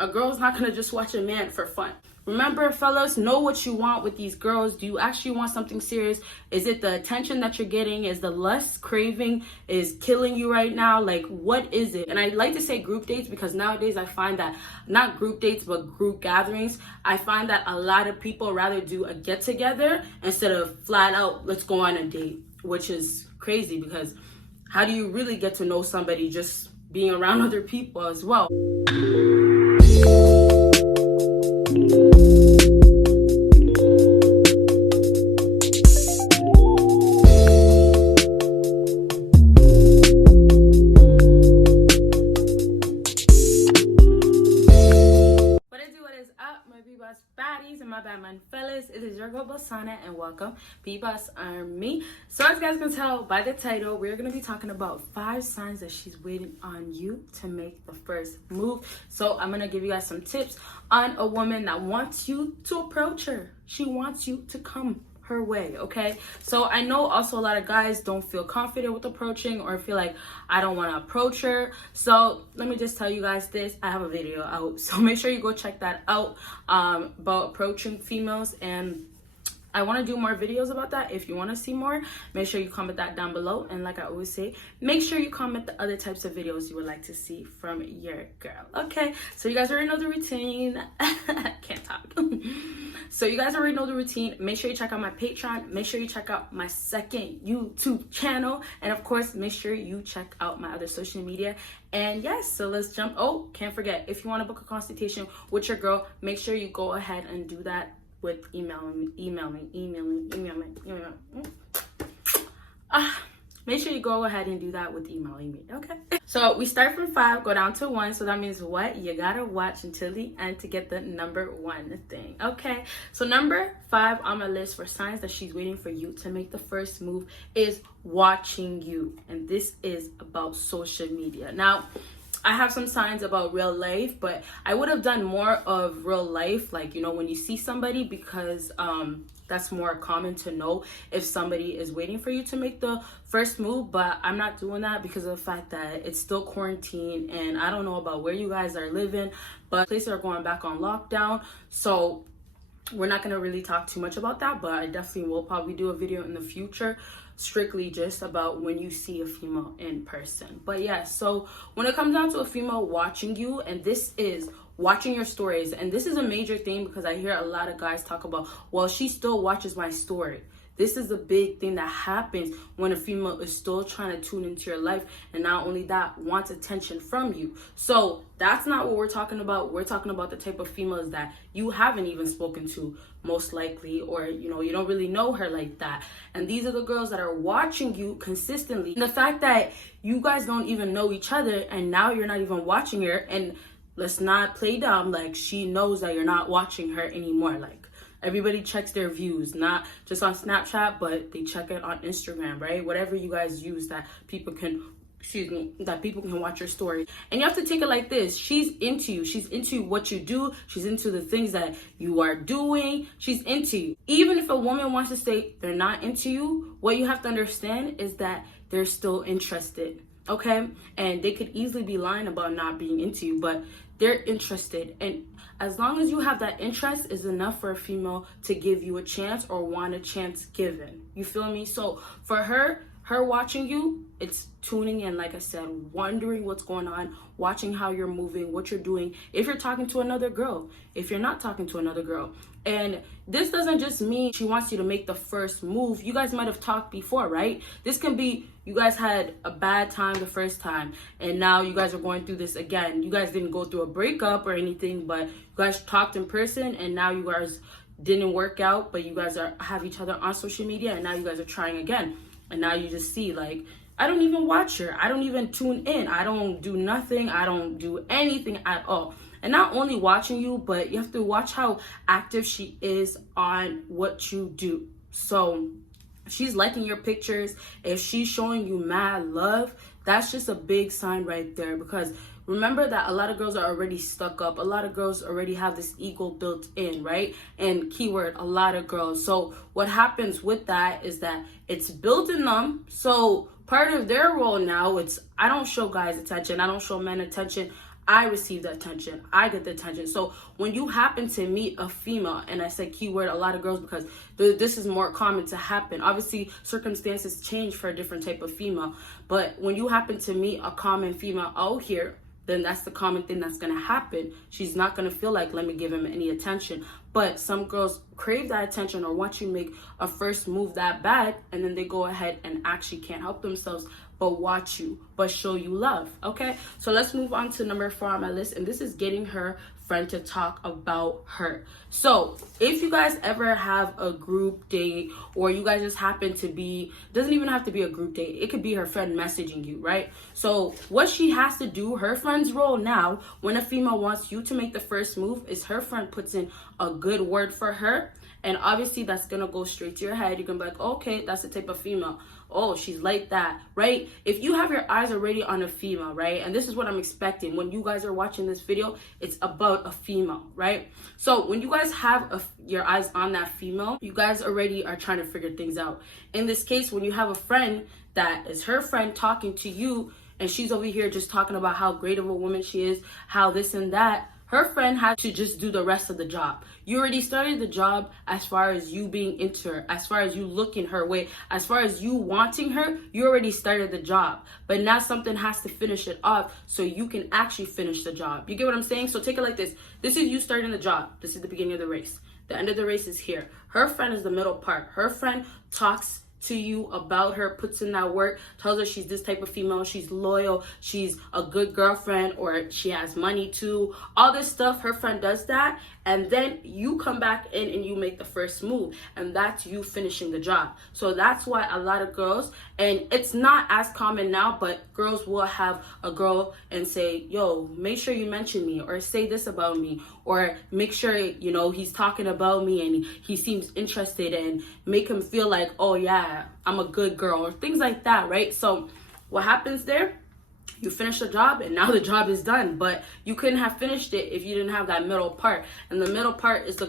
A girl's not gonna just watch a man for fun. Remember, fellas, know what you want with these girls. Do you actually want something serious? Is it the attention that you're getting? Is the lust craving is killing you right now? Like, what is it? And I like to say group dates because nowadays I find that, not group dates, but group gatherings, I find that a lot of people rather do a get together instead of flat out, let's go on a date, which is crazy because how do you really get to know somebody just being around other people as well? Baddies and my Batman fellas, it is your girl Bosana and welcome BBossArmy. So as you guys can tell by the title, we're going to be talking about 5 signs that she's waiting on you to make the first move. So I'm going to give you guys some tips on a woman that wants you to approach her. She wants you to come her way, okay? So I know also a lot of guys don't feel confident with approaching or feel like I don't want to approach her. So let me just tell you guys this, I have a video out, so make sure you go check that out about approaching females, and I want to do more videos about that. If you want to see more, make sure you comment that down below. And like I always say, make sure you comment the other types of videos you would like to see from your girl. Okay, so you guys already know the routine. Can't talk. So you guys already know the routine. Make sure you check out my Patreon. Make sure you check out my second YouTube channel. And of course, make sure you check out my other social media. And yes, so let's jump. Oh, can't forget, if you want to book a consultation with your girl, make sure you go ahead and do that with emailing. Make sure you go ahead and do that with emailing me, okay? So we start from 5, go down to 1. So that means what? You gotta watch until the end to get the number 1 thing, okay? So number 5 on my list for signs that she's waiting for you to make the first move is watching you. And this is about social media. Now, I have some signs about real life, but I would have done more of real life, like, you know, when you see somebody, because that's more common to know if somebody is waiting for you to make the first move. But I'm not doing that because of the fact that it's still quarantine, and I don't know about where you guys are living, but places are going back on lockdown, so we're not going to really talk too much about that. But I definitely will probably do a video in the future strictly just about when you see a female in person. But yeah, so when it comes down to a female watching you, and this is watching your stories, and this is a major thing because I hear a lot of guys talk about, well, she still watches my story. This is a big thing that happens when a female is still trying to tune into your life, and not only that, wants attention from you. So that's not what we're talking about. We're talking about the type of females that you haven't even spoken to, most likely, or you know, you don't really know her like that. And these are the girls that are watching you consistently. And the fact that you guys don't even know each other, and now you're not even watching her, and let's not play dumb, like she knows that you're not watching her anymore. Like, everybody checks their views, not just on Snapchat, but they check it on Instagram, right? Whatever you guys use that people can, that people can watch your story. And you have to take it like this. She's into you. She's into what you do. She's into the things that you are doing. She's into you. Even if a woman wants to say they're not into you, what you have to understand is that they're still interested, okay? And they could easily be lying about not being into you, but they're interested. And as long as you have that interest is enough for a female to give you a chance or want a chance given. You feel me? So for her watching you, it's tuning in, like I said, wondering what's going on, watching how you're moving, what you're doing, if you're talking to another girl, if you're not talking to another girl. And this doesn't just mean she wants you to make the first move. You guys might have talked before, right? This can be you guys had a bad time the first time, and now you guys are going through this again. You guys didn't go through a breakup or anything, but you guys talked in person, and now you guys didn't work out, but you guys have each other on social media, and now you guys are trying again. And now you just see, like, I don't even watch her. I don't even tune in. I don't do nothing. I don't do anything at all. And not only watching you, but you have to watch how active she is on what you do. So if she's liking your pictures, if she's showing you mad love, that's just a big sign right there. Because remember that a lot of girls are already stuck up. A lot of girls already have this ego built in, right? And keyword, a lot of girls. So what happens with that is that it's built in them. So part of their role now, it's, I don't show guys attention. I don't show men attention. I receive the attention. I get the attention. So when you happen to meet a female, and I said keyword a lot of girls because this is more common to happen. Obviously, circumstances change for a different type of female. But when you happen to meet a common female out here, then that's the common thing that's going to happen. She's not going to feel like, let me give him any attention. But some girls crave that attention or want you to make a first move that bad, and then they go ahead and actually can't help themselves but watch you, but show you love, okay? So let's move on to number 4 on my list, and this is getting her friend to talk about her. So if you guys ever have a group date, or you guys just happen to be, doesn't even have to be a group date, it could be her friend messaging you, right? So what she has to do, her friend's role now, when a female wants you to make the first move, is her friend puts in a good word for her. And obviously that's gonna go straight to your head. You're gonna be like, okay, that's the type of female. Oh, she's like that, right? If you have your eyes already on a female, right? And this is what I'm expecting when you guys are watching this video, it's about a female, right? So when you guys have your eyes on that female, you guys already are trying to figure things out. In this case, when you have a friend that is her friend talking to you, and she's over here just talking about how great of a woman she is, how this and that, her friend had to just do the rest of the job. You already started the job as far as you being into her, as far as you looking her way, as far as you wanting her, you already started the job. But now something has to finish it off so you can actually finish the job. You get what I'm saying? So take it like this. This is you starting the job. This is the beginning of the race. The end of the race is here. Her friend is the middle part. Her friend talks to you about her, puts in that work, tells her she's this type of female, she's loyal, she's a good girlfriend, or she has money too, all this stuff. Her friend does that, and then you come back in and you make the first move, and that's you finishing the job. So that's why a lot of girls, and it's not as common now, but girls will have a girl and say, yo, make sure you mention me, or say this about me, or make sure, you know, he's talking about me and he seems interested, and make him feel like, oh yeah, I'm a good girl, or things like that, right? So what happens there? You finish the job, and now the job is done. But you couldn't have finished it if you didn't have that middle part. And the middle part is the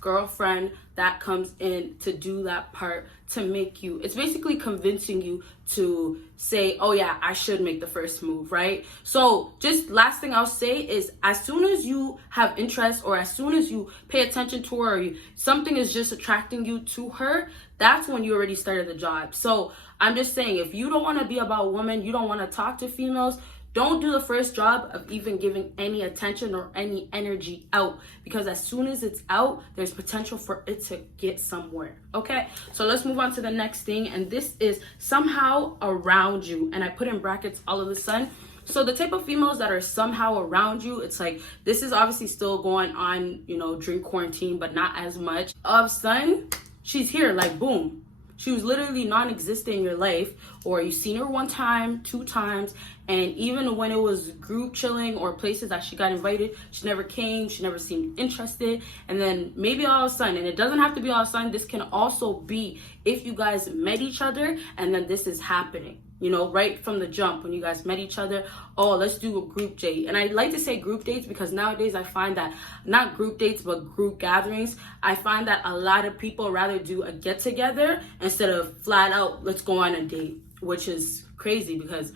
girlfriend that comes in to do that part to make you, it's basically convincing you to say, oh yeah, I should make the first move, right? So just last thing I'll say is, as soon as you have interest, or as soon as you pay attention to her, or something is just attracting you to her, that's when you already started the job. So I'm just saying, if you don't want to be about women, you don't want to talk to females, don't do the first job of even giving any attention or any energy out, because as soon as it's out, there's potential for it to get somewhere, okay? So let's move on to the next thing, and this is somehow around you, and I put in brackets all of a sudden. So the type of females that are somehow around you, it's like, this is obviously still going on, you know, during quarantine, but not as much. All of a sudden, she's here, like boom. She was literally non-existent in your life, or you've seen her 1 time, 2 times, and even when it was group chilling or places that she got invited, she never came, she never seemed interested. And then maybe all of a sudden, and it doesn't have to be all of a sudden, this can also be if you guys met each other and then this is happening. You know, right from the jump, when you guys met each other, oh, let's do a group date. And I like to say group dates because nowadays I find that, not group dates, but group gatherings, I find that a lot of people rather do a get together instead of flat out, let's go on a date, which is crazy, because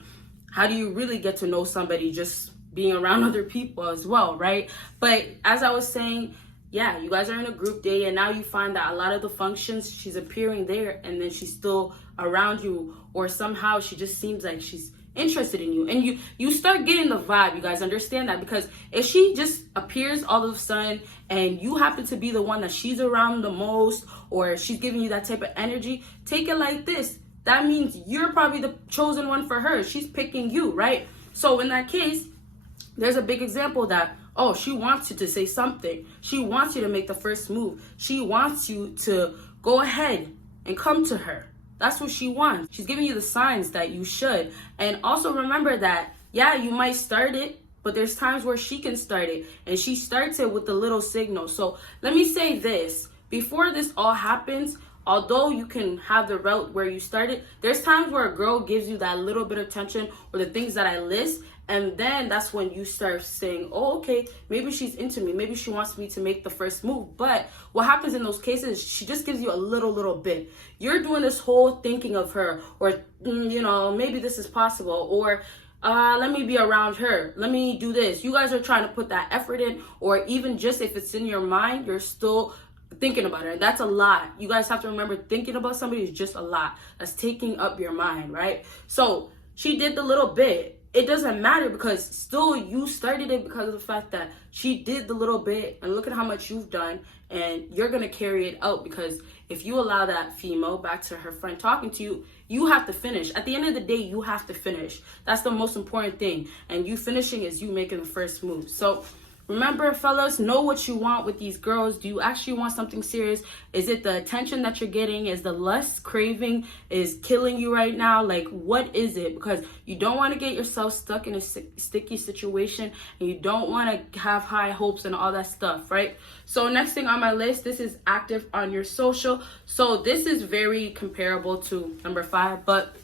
how do you really get to know somebody just being around other people as well, right? But as I was saying, yeah, you guys are in a group date, and now you find that a lot of the functions, she's appearing there, and then she's still around you, or somehow she just seems like she's interested in you. And you start getting the vibe, you guys understand that, because if she just appears all of a sudden and you happen to be the one that she's around the most, or she's giving you that type of energy, take it like this. That means you're probably the chosen one for her. She's picking you, right? So in that case, there's a big example that, oh, she wants you to say something. She wants you to make the first move. She wants you to go ahead and come to her. That's what she wants. She's giving you the signs that you should. And also remember that, yeah, you might start it, but there's times where she can start it, and she starts it with the little signal. So let me say this, before this all happens, although you can have the route where you started, there's times where a girl gives you that little bit of attention, or the things that I list, and then that's when you start saying, oh, okay, maybe she's into me. Maybe she wants me to make the first move. But what happens in those cases, she just gives you a little bit. You're doing this whole thinking of her, or, you know, maybe this is possible, or let me be around her. Let me do this. You guys are trying to put that effort in, or even just if it's in your mind, you're still thinking about it. That's a lot. You guys have to remember, thinking about somebody is just a lot. That's taking up your mind, right? So she did the little bit. It doesn't matter, because still you started it because of the fact that she did the little bit, and look at how much you've done, and you're going to carry it out, because if you allow that female, back to her friend talking to you, you have to finish. At the end of the day, you have to finish. That's the most important thing. And you finishing is you making the first move. So remember, fellas, know what you want with these girls. Do you actually want something serious? Is it the attention that you're getting? Is the lust craving is killing you right now? Like, what is it? Because you don't want to get yourself stuck in a sticky situation, and you don't want to have high hopes and all that stuff, right? So next thing on my list, this is active on your social. So this is very comparable to number 5, but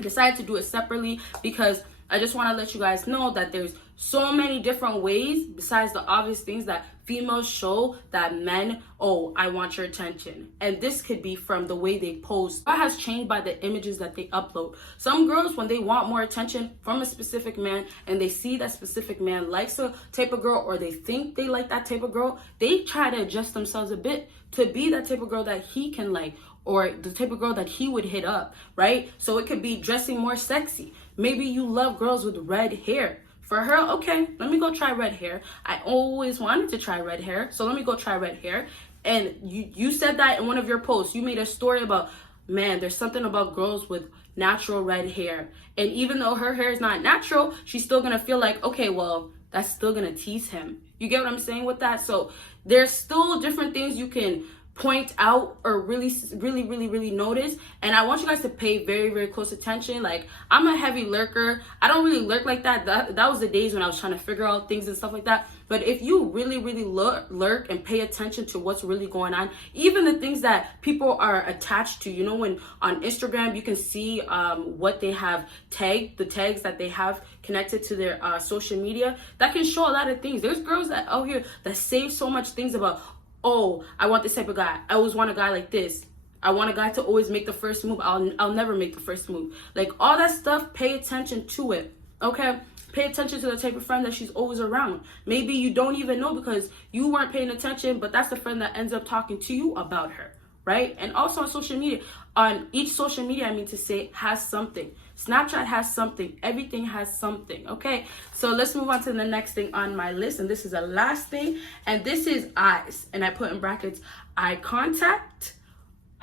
I decided to do it separately because I just want to let you guys know that there's so many different ways besides the obvious things that females show that men, oh, I want your attention. And this could be from the way they pose. That has changed by the images that they upload. Some girls, when they want more attention from a specific man and they see that specific man likes a type of girl, or they think they like that type of girl, they try to adjust themselves a bit to be that type of girl that he can like, or the type of girl that he would hit up, right? So it could be dressing more sexy. Maybe you love girls with red hair. For her, okay, let me go try red hair. I always wanted to try red hair, so let me go try red hair. And you said that in one of your posts. You made a story about, man, there's something about girls with natural red hair. And even though her hair is not natural, she's still going to feel like, okay, well, that's still going to tease him. You get what I'm saying with that? So there's still different things you can point out or really notice, and I want you guys to pay very close attention. Like, I'm a heavy lurker. I don't really lurk like that. That was the days when I was trying to figure out things and stuff like that. But if you really lurk and pay attention to what's really going on, even the things that people are attached to, you know, when on Instagram you can see what they have tagged, the tags that they have connected to their social media, that can show a lot of things. There's girls that out here that say so much things about, oh, I want this type of guy. I always want a guy like this. I want a guy to always make the first move. I'll never make the first move. Like, all that stuff, pay attention to it, okay? Pay attention to the type of friend that she's always around. Maybe you don't even know because you weren't paying attention, but that's the friend that ends up talking to you about her, right? And also on social media. On each social media, I mean to say, has something. Snapchat has something. Everything has something, okay? So let's move on to the next thing on my list. And this is the last thing. And this is eyes. And I put in brackets, eye contact,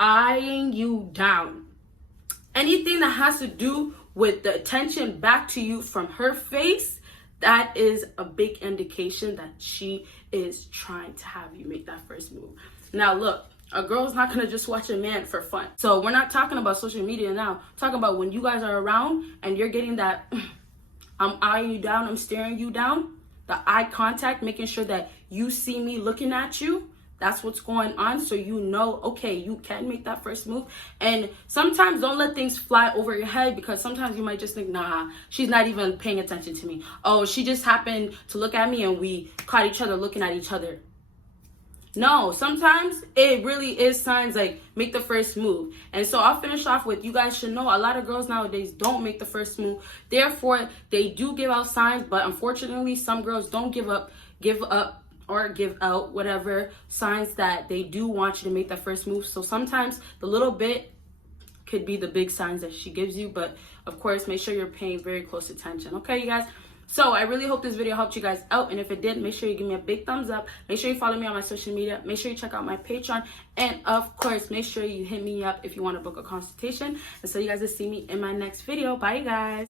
eyeing you down. Anything that has to do with the attention back to you from her face, that is a big indication that she is trying to have you make that first move. Now, look. A girl's not going to just watch a man for fun. So we're not talking about social media now. I'm talking about when you guys are around and you're getting that, I'm eyeing you down, I'm staring you down. The eye contact, making sure that you see me looking at you. That's what's going on. So you know, okay, you can make that first move. And sometimes don't let things fly over your head, because sometimes you might just think, nah, she's not even paying attention to me. Oh, she just happened to look at me and we caught each other looking at each other. No, sometimes it really is signs like make the first move. And so I'll finish off with, you guys should know a lot of girls nowadays don't make the first move. Therefore, they do give out signs, but unfortunately, some girls don't give up or give out whatever signs that they do want you to make that first move. So sometimes the little bit could be the big signs that she gives you, but of course, make sure you're paying very close attention. Okay, you guys? So I really hope this video helped you guys out. And if it did, make sure you give me a big thumbs up. Make sure you follow me on my social media. Make sure you check out my Patreon. And of course, make sure you hit me up if you want to book a consultation. And so you guys will see me in my next video. Bye, guys.